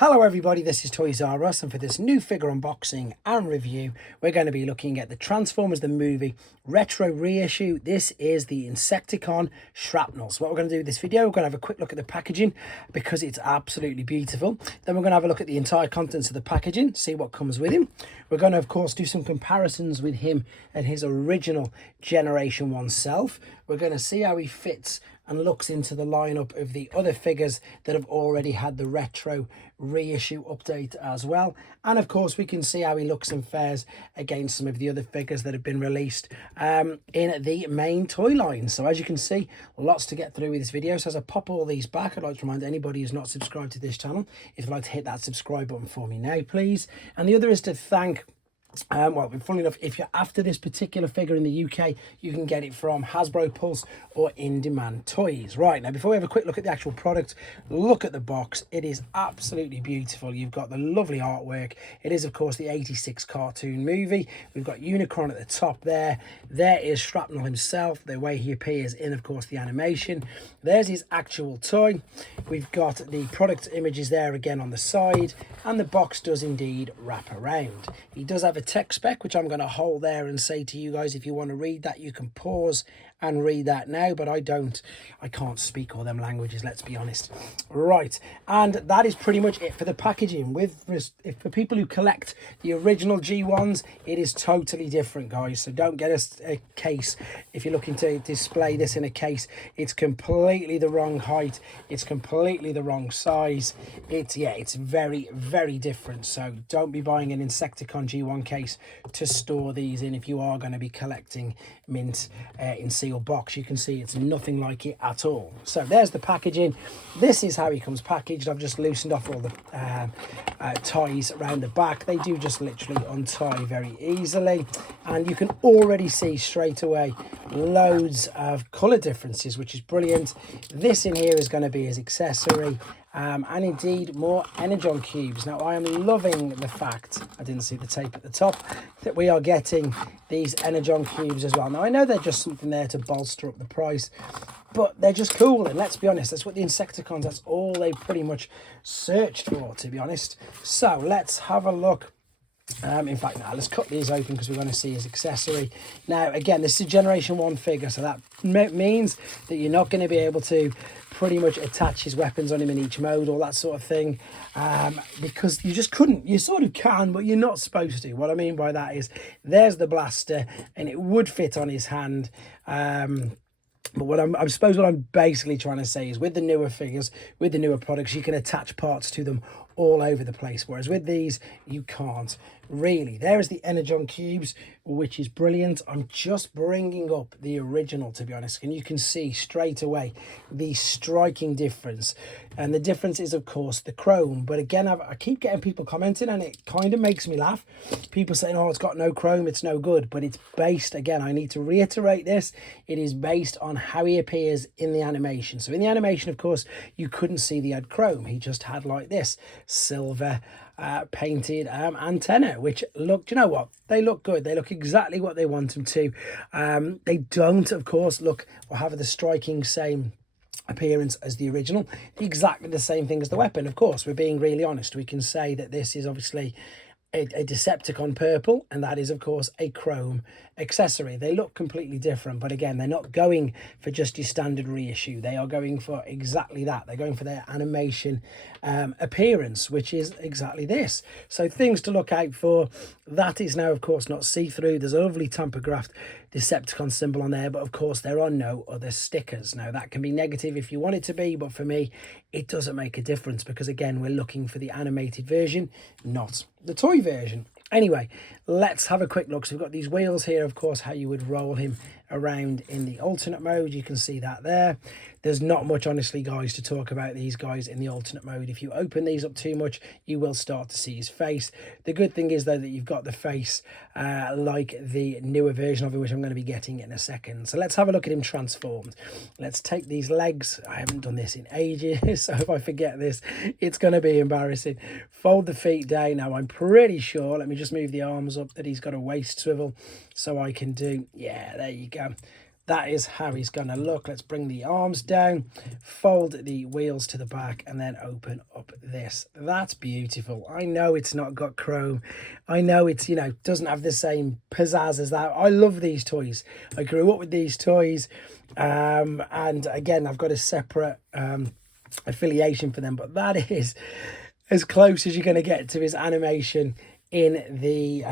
Hello everybody, this is Toys R Us, and for this new figure unboxing and review, we're going to be looking at the Transformers the Movie Retro Reissue. This is the Insecticon Shrapnel. So what we're going to do with this video, we're going to have a quick look at the packaging because it's absolutely beautiful. Then we're going to have a look at the entire contents of the packaging, see what comes with him. We're going to, of course, do some comparisons with him and his original Generation 1 self. We're going to see how he fits and looks into the lineup of the other figures that have already had the retro reissue update as well. And of course we can see how he looks and fares against some of the other figures that have been released in the main toy line. So as you can see, lots to get through with this video. So as I pop all these back, I'd like to remind anybody who's not subscribed to this channel, if you'd like to hit that subscribe button for me now, please. And the other is to thank well, funnily enough, if you're after this particular figure in the UK, you can get it from Hasbro Pulse or In Demand Toys. Right, now before we have a quick look at the actual product, look at the box. It is absolutely beautiful. You've got the lovely artwork. It is, of course, the 86 cartoon movie. We've got Unicron at the top there. There is Shrapnel himself, the way he appears in, of course, the animation. There's his actual toy. We've got the product images there again on the side, and the box does indeed wrap around. He does have a tech spec, which I'm going to hold there and say to you guys, if you want to read that, you can pause and read that now, but I can't speak all them languages, let's be honest. Right, and that is pretty much it for the packaging. For people who collect the original G1s, it is totally different, guys, so don't get a case. If you're looking to display this in a case, it's completely the wrong height, it's completely the wrong size. It's very, very different, so don't be buying an Insecticon G1 case to store these in if you are going to be collecting mint in sealed box. You can see it's nothing like it at all. So there's the packaging. This is how he comes packaged. I've just loosened off all the ties around the back. They do just literally untie very easily, and you can already see straight away loads of color differences, which is brilliant. This in here is going to be his accessory. And indeed more energon cubes. Now I am loving the fact, I didn't see the tape at the top, that we are getting these energon cubes as well. Now I know they're just something there to bolster up the price, but they're just cool, and let's be honest, that's what the Insecticons, that's all they pretty much searched for, to be honest. So let's have a look. In fact, now let's cut these open because we're going to see his accessory. Now again, this is a Generation 1 figure, so that means that you're not going to be able to pretty much attach his weapons on him in each mode, all that sort of thing, because you just couldn't. You sort of can, but you're not supposed to. What I mean by that is there's the blaster and it would fit on his hand. But what I suppose what I'm basically trying to say is with the newer figures, with the newer products, you can attach parts to them all over the place, whereas with these you can't really. There is the energon cubes, which is brilliant. I'm just bringing up the original, to be honest, and you can see straight away the striking difference. And the difference is, of course, the chrome. But again, I keep getting people commenting, and it kind of makes me laugh. People saying, oh, it's got no chrome, it's no good. But it's based, again, I need to reiterate this, it is based on how he appears in the animation. So in the animation, of course, you couldn't see the ad chrome. He just had like this silver painted antenna, which look, you know what, they look good. They look exactly what they want them to. They don't, of course, look or have the striking same appearance as the original, exactly the same thing as the weapon. Of course, we're being really honest, we can say that this is obviously a Decepticon purple, and that is, of course, a chrome accessory. They look completely different, but again, they're not going for just your standard reissue. They are going for exactly that. They're going for their animation appearance, which is exactly this. So things to look out for. That is now, of course, not see-through. There's a lovely tamper-graphed Decepticon symbol on there, but of course there are no other stickers. Now that can be negative if you want it to be, but for me it doesn't make a difference because again, we're looking for the animated version, not the toy version. Anyway, let's have a quick look. So we've got these wheels here, of course, how you would roll him around in the alternate mode. You can see that there. There's not much, honestly, guys, to talk about these guys in the alternate mode. If you open these up too much, you will start to see his face. The good thing is, though, that you've got the face like the newer version of it, which I'm going to be getting in a second. So let's have a look at him transformed. Let's take these legs. I haven't done this in ages, so if I forget this, it's going to be embarrassing. Fold the feet down. Now, I'm pretty sure, let me just move the arms up, that he's got a waist swivel, so I can do, yeah, there you go. that is how he's going to look. Let's bring the arms down, fold the wheels to the back, and then open up this. That's beautiful. I know it's not got chrome. I know it's, you know, doesn't have the same pizzazz as that. I love these toys. I grew up with these toys. And again, I've got a separate affiliation for them, but that is as close as you're going to get to his animation in the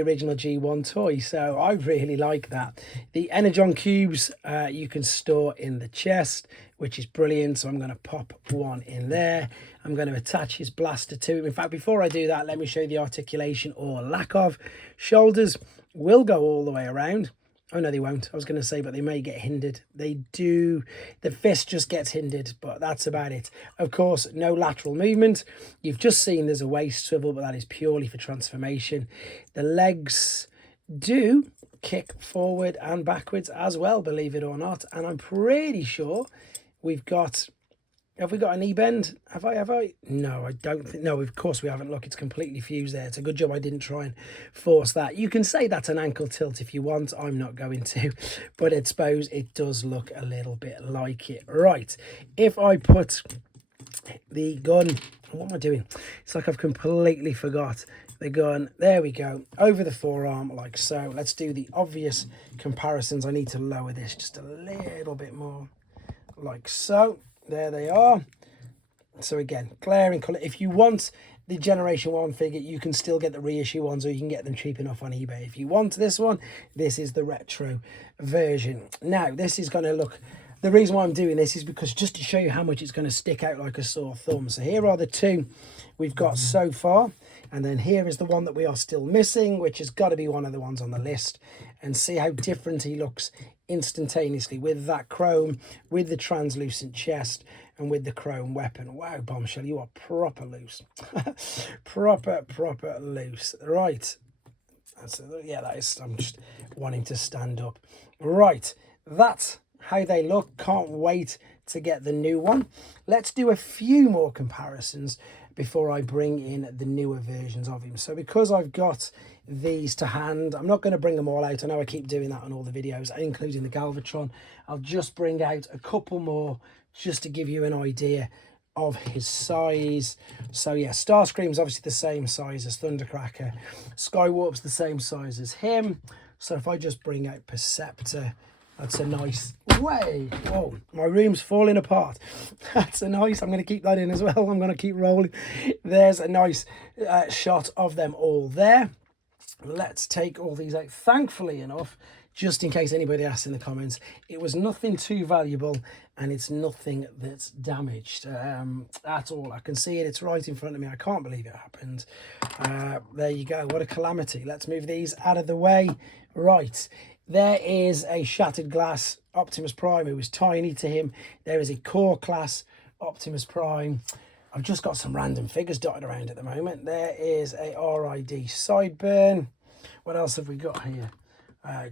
original G1 toy. So I really like that. The Energon cubes you can store in the chest, which is brilliant. So I'm going to pop one in there. I'm going to attach his blaster to him. In fact, before I do that, let me show you the articulation or lack of. Shoulders will go all the way around. Oh, no, they won't. I was going to say, but they may get hindered. They do. The fist just gets hindered, but that's about it. Of course, no lateral movement. You've just seen there's a waist swivel, but that is purely for transformation. The legs do kick forward and backwards as well, believe it or not. And I'm pretty sure we've got... Have we got a knee bend? Have I? No, I don't think. No, of course we haven't. Look, it's completely fused there. It's a good job I didn't try and force that. You can say that's an ankle tilt if you want. I'm not going to. But I suppose it does look a little bit like it. Right. If I put the gun... What am I doing? It's like I've completely forgot the gun. There we go. Over the forearm like so. Let's do the obvious comparisons. I need to lower this just a little bit more. Like so. There they are. So again, glaring colour. If you want the Generation 1 figure, you can still get the reissue ones, or you can get them cheap enough on eBay. If you want this one, this is the retro version. Now, this is going to look... The reason why I'm doing this is because just to show you how much it's going to stick out like a sore thumb. So here are the two we've got so far. And then here is the one that we are still missing, which has got to be one of the ones on the list. And see how different he looks instantaneously with that chrome, with the translucent chest, and with the chrome weapon. Wow, Bombshell, you are proper loose. proper loose. Right. Yeah, that is... I'm just wanting to stand up. Right. That's how they look. Can't wait to get the new one. Let's do a few more comparisons before I bring in the newer versions of him. So because I've got these to hand, I'm not going to bring them all out. I know I keep doing that on all the videos, including the Galvatron. I'll just bring out a couple more just to give you an idea of his size. So yeah, Starscream's obviously the same size as Thundercracker. Skywarp's the same size as him. So if I just bring out Perceptor, that's a nice way. Whoa, my room's falling apart. That's a nice... I'm going to keep that in as well. I'm going to keep rolling. There's a nice shot of them all there. Let's take all these out. Thankfully enough, just in case anybody asks in the comments, it was nothing too valuable and it's nothing that's damaged at all. I can see it. It's right in front of me. I can't believe it happened. There you go. What a calamity. Let's move these out of the way. Right. There is a Shattered Glass Optimus Prime who was tiny to him. There is a Core Class Optimus Prime. I've just got some random figures dotted around at the moment. There is a RID Sideburn. What else have we got here?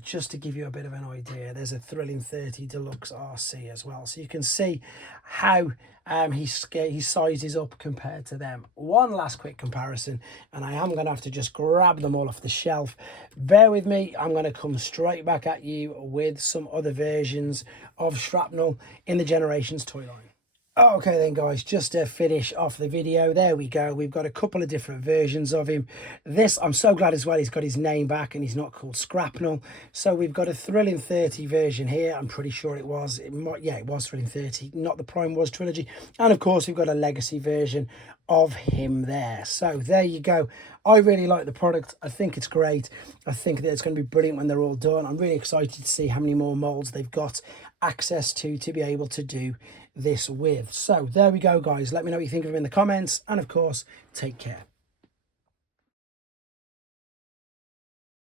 Just to give you a bit of an idea, there's a Thrilling 30 Deluxe RC as well. So you can see how he sizes up compared to them. One last quick comparison, and I am going to have to just grab them all off the shelf. Bear with me. I'm going to come straight back at you with some other versions of Shrapnel in the Generations toy line. Okay then guys, just to finish off the video, there we go. We've got a couple of different versions of him. This, I'm so glad as well, he's got his name back and he's not called Shrapnel. So we've got a Thrilling 30 version here. I'm pretty sure it was. It was Thrilling 30, not the Prime Wars trilogy. And of course, we've got a legacy version of him there. So there you go. I really like the product. I think it's great. I think that it's going to be brilliant when they're all done. I'm really excited to see how many more molds they've got access to be able to do this with. So there we go guys, let me know what you think of them in the comments, and of course take care.